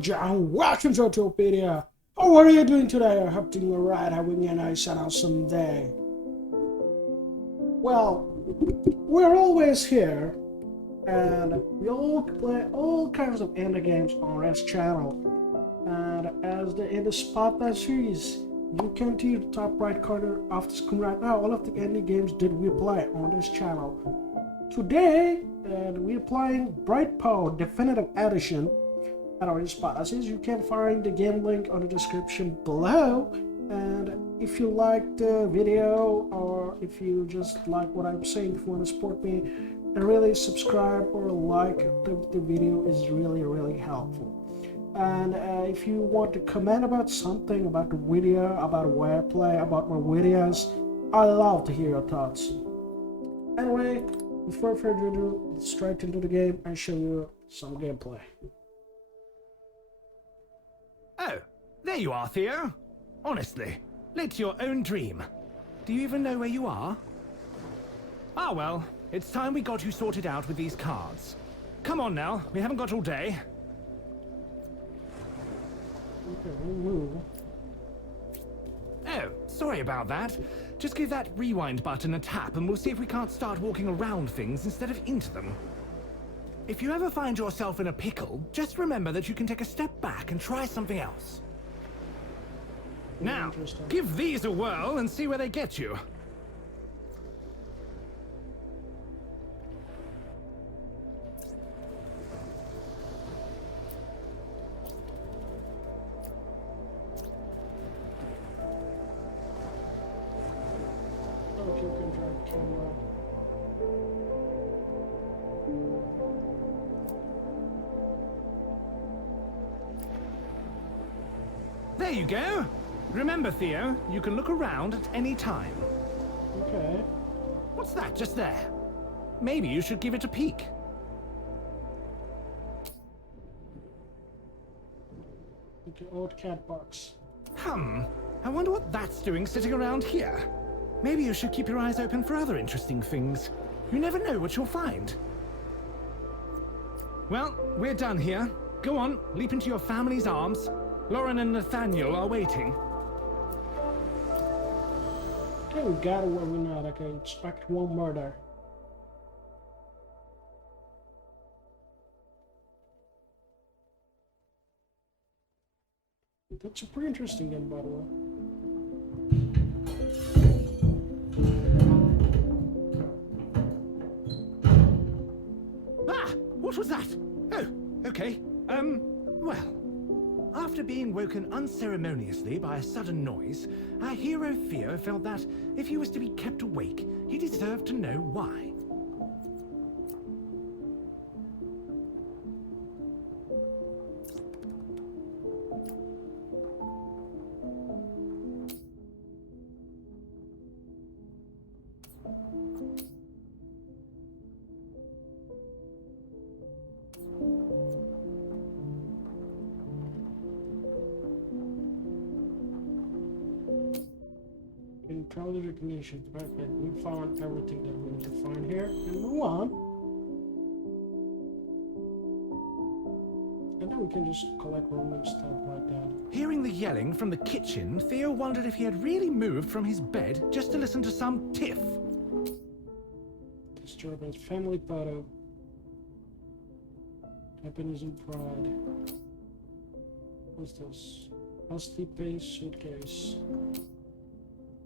Ninja, and welcome to Ottopedia. How are you doing today? I hope doing alright, having a nice and awesome day. Well, we're always here, and we all play all kinds of indie games on this channel. And as in the Spotlight series, you can see the top right corner of the screen right now, all of the indie games that we play on this channel. Today, we're playing Brightpower Definitive Edition at our Spotlight series. You can find the game link on the description below. And if you like the video, or if you just like what I'm saying, if you want to support me, and really subscribe or like the video is really helpful. And if you want to comment about something, about the video, about where I play, about my videos, I love to hear your thoughts. Anyway, before further ado, let's straight into the game and show you some gameplay. Oh, there you are, Theo. Honestly, it's your own dream. Do you even know where you are? Ah, well, it's time we got you sorted out with these cards. Come on now, we haven't got all day. Okay, we'll move. Oh, sorry about that. Just give that rewind button a tap and we'll see if we can't start walking around things instead of into them. If you ever find yourself in a pickle, just remember that you can take a step back and try something else. Now, give these a whirl and see where they get you. Okay, you can drive the camera. There you go. Remember, Theo, you can look around at any time. Okay. What's that just there? Maybe you should give it a peek. Okay, old cat box. I wonder what that's doing sitting around here. Maybe you should keep your eyes open for other interesting things. You never know what you'll find. Well, we're done here. Go on, leap into your family's arms. Lauren and Nathaniel are waiting. Okay, we got it where we're not. Okay, expect one murder. That's a pretty interesting game, by the way. Ah! What was that? Oh, okay. Well. After being woken unceremoniously by a sudden noise, our hero Theo felt that if he was to be kept awake, he deserved to know why. Intelligent recognition. Okay, we found everything that we need to find here, and move on. And then we can just collect random stuff like that. Hearing the yelling from the kitchen, Theo wondered if he had really moved from his bed just to listen to some tiff. Disturbance, family photo. Happiness and pride. What's this? Rusty pace suitcase.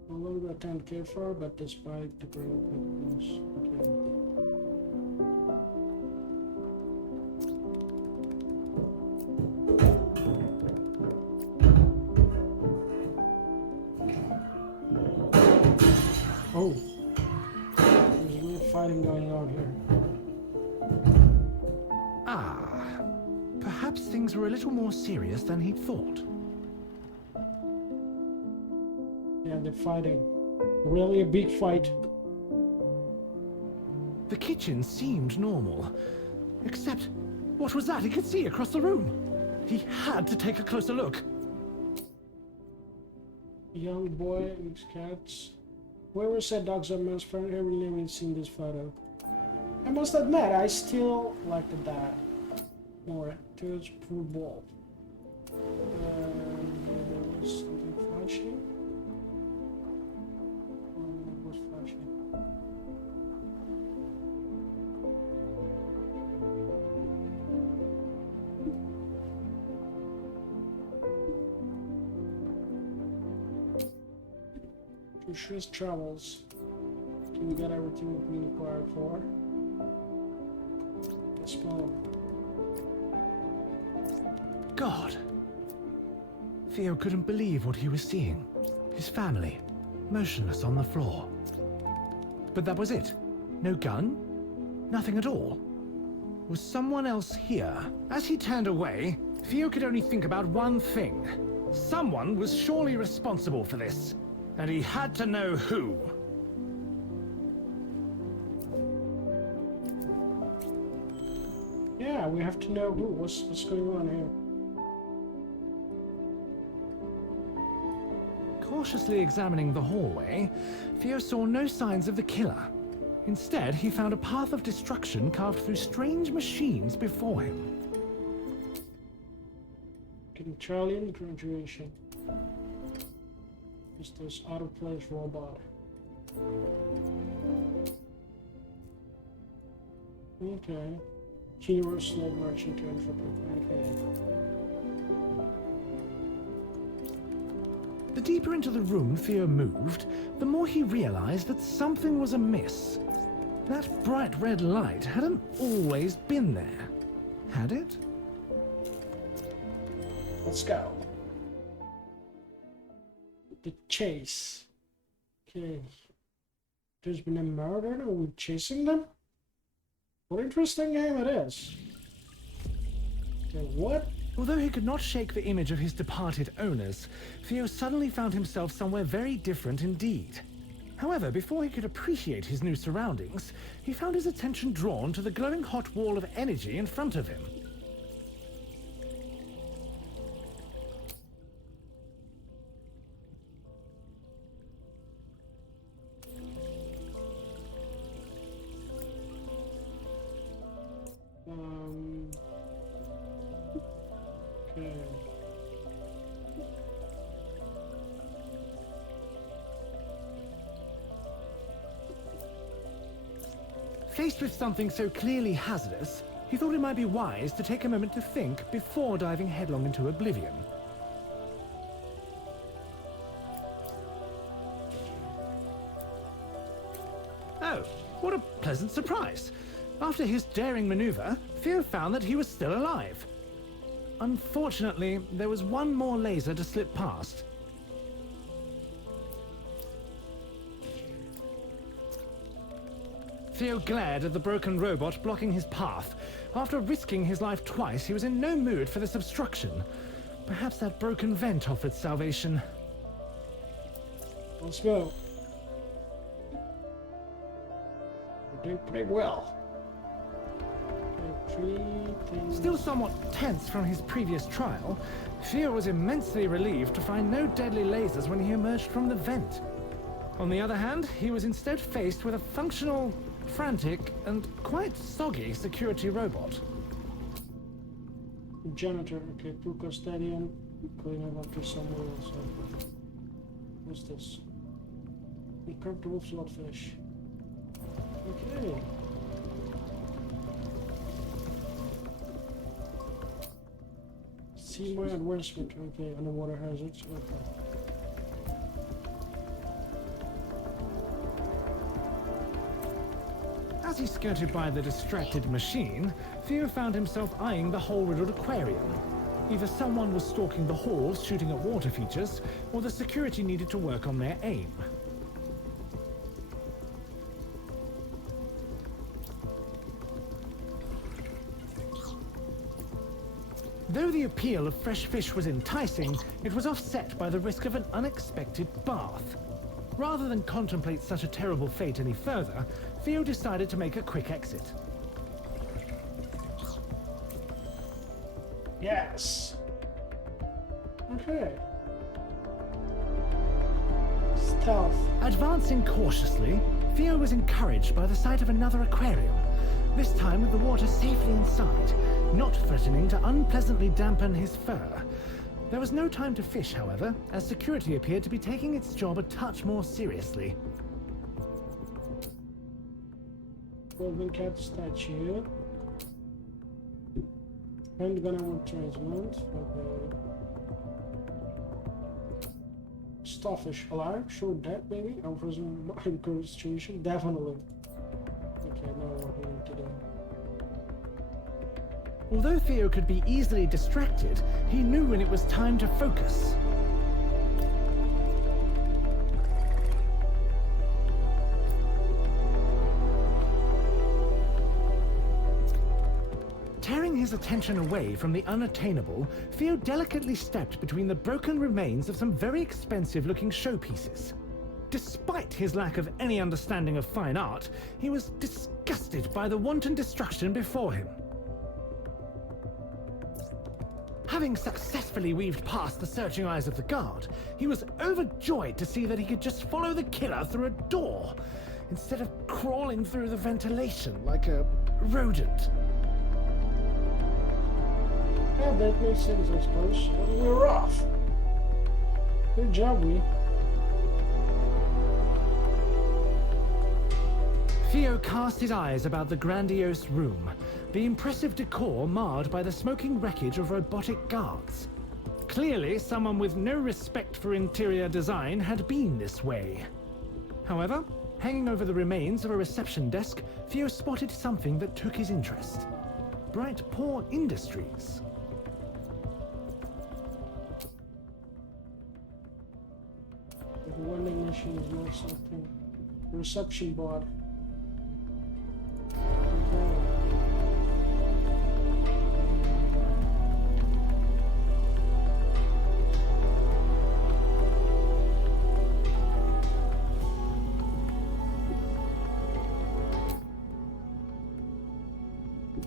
No longer attend care for, but despite the great news. Okay. Oh, there's real fighting going on here. Ah, perhaps things were a little more serious than he'd thought. Yeah, they're fighting. Really a big fight. The kitchen seemed normal. Except, what was that he could see across the room? He had to take a closer look. Young boy and his cats. Whoever said dogs are most friendly, I really haven't seen this photo. I must admit, I still like the dad more. Towards poor ball. There was something flashing. What was flashing? To Shre's travels. Can we get everything we've been required for? Let's go. God! Theo couldn't believe what he was seeing. His family, motionless on the floor. But that was it. No gun? Nothing at all. Was someone else here? As he turned away, Theo could only think about one thing. Someone was surely responsible for this. And he had to know who. Yeah, we have to know who. What's going on here? Cautiously examining the hallway, Theo saw no signs of the killer. Instead, he found a path of destruction carved through strange machines before him. Getting Charlie in graduation. Is this Ottopedia robot? Okay. Hero slow marching to infantry. Okay. The deeper into the room Theo moved, the more he realized that something was amiss. That bright red light hadn't always been there, had it? Let's go. The chase. Okay. There's been a murder and we're chasing them? What an interesting game it is. Okay, what? Although he could not shake the image of his departed owners, Theo suddenly found himself somewhere very different indeed. However, before he could appreciate his new surroundings, he found his attention drawn to the glowing hot wall of energy in front of him. Okay. Faced with something so clearly hazardous, he thought it might be wise to take a moment to think before diving headlong into oblivion. Oh, what a pleasant surprise! After his daring maneuver, Theo found that he was still alive. Unfortunately, there was one more laser to slip past. Theo glared at the broken robot blocking his path. After risking his life twice, he was in no mood for this obstruction. Perhaps that broken vent offered salvation. Let's go. We're doing pretty well. Okay, 3 things. Still somewhat tense from his previous trial, Theo was immensely relieved to find no deadly lasers when he emerged from the vent. On the other hand, he was instead faced with a functional, frantic, and quite soggy security robot. Janitor, okay, two custodian, cleaning up to somewhere else. What's this? Uncomfortable swordfish. Okay. See my advancement, okay, underwater hazards, okay. As he skirted by the distracted machine, Theo found himself eyeing the hole-riddled aquarium. Either someone was stalking the halls shooting at water features, or the security needed to work on their aim. Though the appeal of fresh fish was enticing, it was offset by the risk of an unexpected bath. Rather than contemplate such a terrible fate any further, Theo decided to make a quick exit. Yes. Okay. Stealth. Advancing cautiously, Theo was encouraged by the sight of another aquarium, this time with the water safely inside, not threatening to unpleasantly dampen his fur. There was no time to fish, however, as security appeared to be taking its job a touch more seriously. Golden cat statue. Handgun advertisement. Okay. Starfish alarm. Sure, that maybe. Unfrozen situation. Definitely. Okay, now what we need to do. Although Theo could be easily distracted, he knew when it was time to focus. Tearing his attention away from the unattainable, Theo delicately stepped between the broken remains of some very expensive-looking showpieces. Despite his lack of any understanding of fine art, he was disgusted by the wanton destruction before him. Having successfully weaved past the searching eyes of the guard, he was overjoyed to see that he could just follow the killer through a door, instead of crawling through the ventilation like a rodent. Yeah, that makes sense, I suppose. We're off. Good job, we. Theo cast his eyes about the grandiose room, the impressive decor marred by the smoking wreckage of robotic guards. Clearly, someone with no respect for interior design had been this way. However, hanging over the remains of a reception desk, Theo spotted something that took his interest. Bright Paw Industries. The vending machine is more something. Reception board. Okay.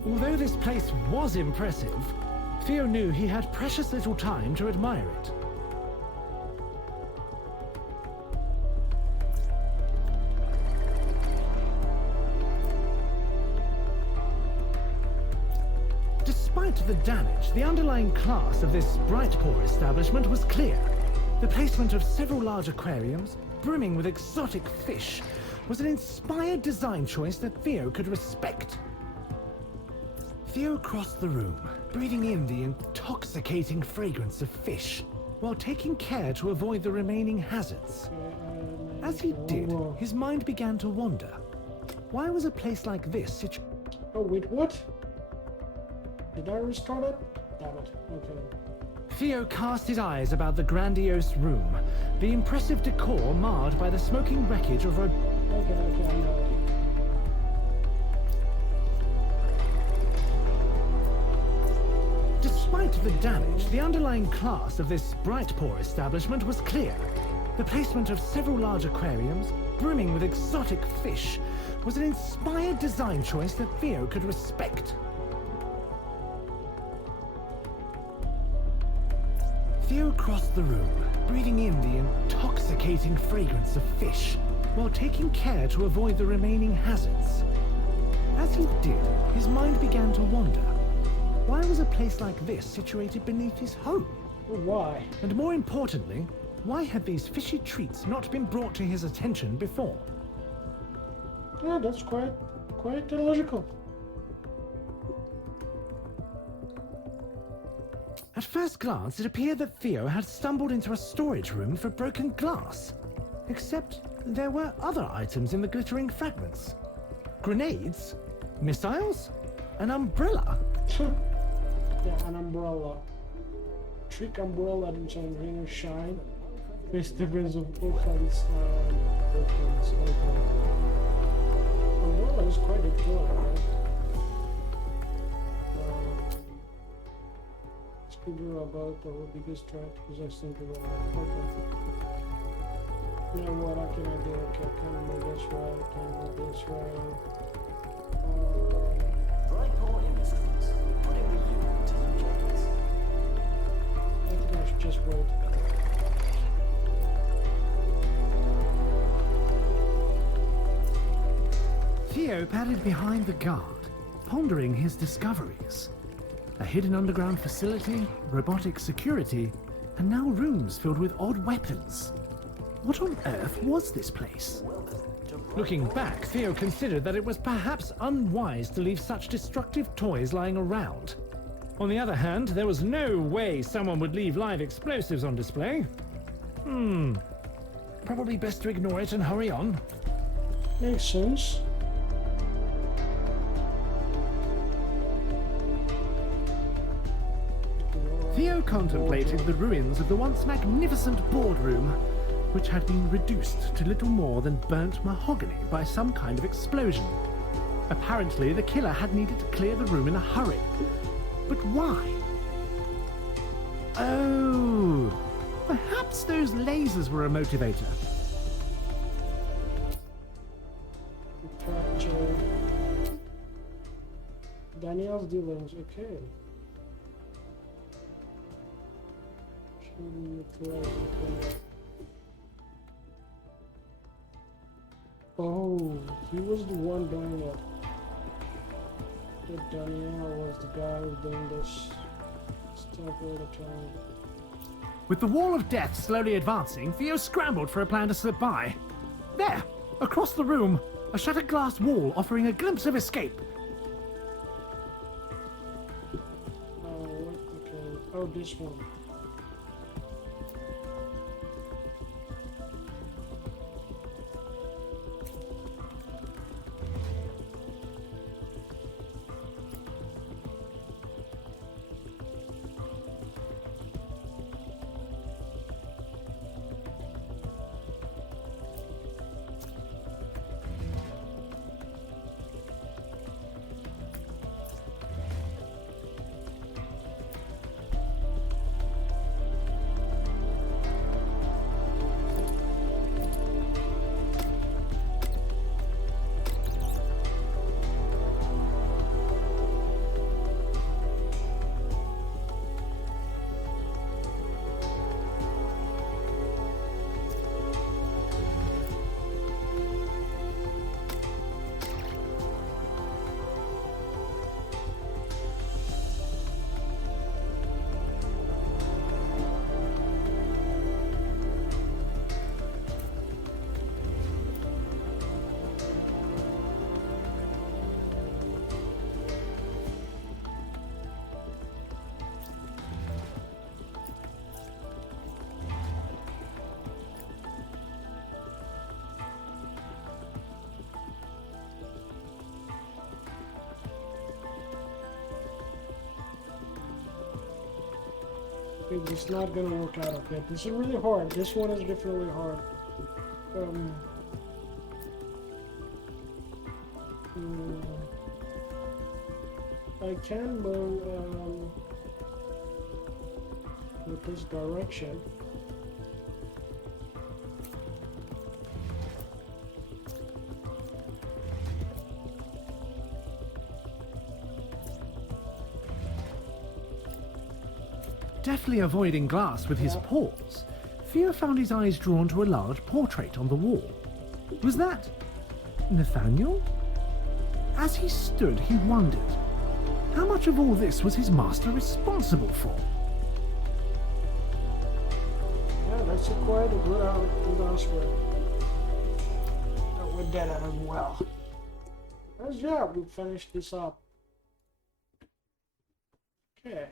Although this place was impressive, Theo knew he had precious little time to admire it. Despite the damage, the underlying class of this Bright Paw establishment was clear. The placement of several large aquariums, brimming with exotic fish, was an inspired design choice that Theo could respect. Theo crossed the room, breathing in the intoxicating fragrance of fish, while taking care to avoid the remaining hazards. As he did, his mind began to wander. Why was a place like this situated? Oh, wait, what? Did I restart it? Damn it. Okay. Theo cast his eyes about the grandiose room, the impressive decor marred by the smoking wreckage of a... Okay, I know. Despite the damage, the underlying class of this Bright Paw establishment was clear. The placement of several large aquariums, brimming with exotic fish, was an inspired design choice that Theo could respect. Theo crossed the room, breathing in the intoxicating fragrance of fish, while taking care to avoid the remaining hazards. As he did, his mind began to wander. Why was a place like this situated beneath his home? Why? And more importantly, why had these fishy treats not been brought to his attention before? Yeah, that's quite illogical. At first glance, it appeared that Theo had stumbled into a storage room for broken glass. Except there were other items in the glittering fragments. Grenades? Missiles? An umbrella? Yeah, an umbrella. Trick umbrella that shines rain or shine. Face difference of offense and offense. Okay. Umbrella is quite a killer, right? Speaker about the biggest threat possessing the world. Okay. You know what? I can do? Okay, I can move this way. Can move this way. Bright Paw Industries, putting review to UJs. I think I should just wait. Theo padded behind the guard, pondering his discoveries. A hidden underground facility, robotic security, and now rooms filled with odd weapons. What on earth was this place? Looking back, Theo considered that it was perhaps unwise to leave such destructive toys lying around. On the other hand, there was no way someone would leave live explosives on display. Probably best to ignore it and hurry on. Makes sense. Theo contemplated the ruins of the once magnificent boardroom, which had been reduced to little more than burnt mahogany by some kind of explosion. Apparently, the killer had needed to clear the room in a hurry. But why? Oh, perhaps those lasers were a motivator. Capture Daniel's dealings, okay. Oh, he was the one doing it. That Daniel was the guy who doing this stuff all the time. With the wall of death slowly advancing, Theo scrambled for a plan to slip by. There, across the room, a shattered glass wall offering a glimpse of escape. Oh, okay. Oh, this one. It's not gonna work out okay. This is really hard. This one is definitely hard. I can move with this direction. Deftly avoiding glass with his paws, Theo found his eyes drawn to a large portrait on the wall. Was that Nathaniel? As he stood, he wondered, how much of all this was his master responsible for? Yeah, that's quite a good answer. We did it as well. Nice job, we finished this up. Okay.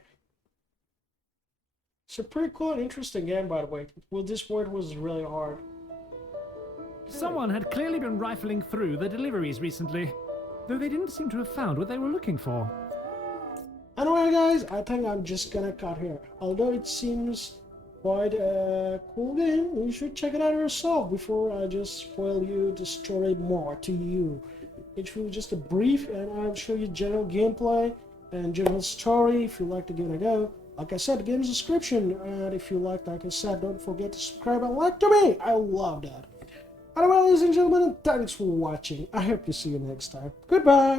It's a pretty cool and interesting game, by the way. Well, this part was really hard. Someone had clearly been rifling through the deliveries recently, though they didn't seem to have found what they were looking for. Anyway, guys, I think I'm just gonna cut here. Although it seems quite a cool game, you should check it out yourself before I just spoil you the story more to you. It will be just a brief, and I'll show you general gameplay and general story if you like to give it a go. Like I said, the game's description, and if you like I said, don't forget to subscribe and like to me. I love that. Anyway, ladies and gentlemen, thanks for watching. I hope to see you next time. Goodbye.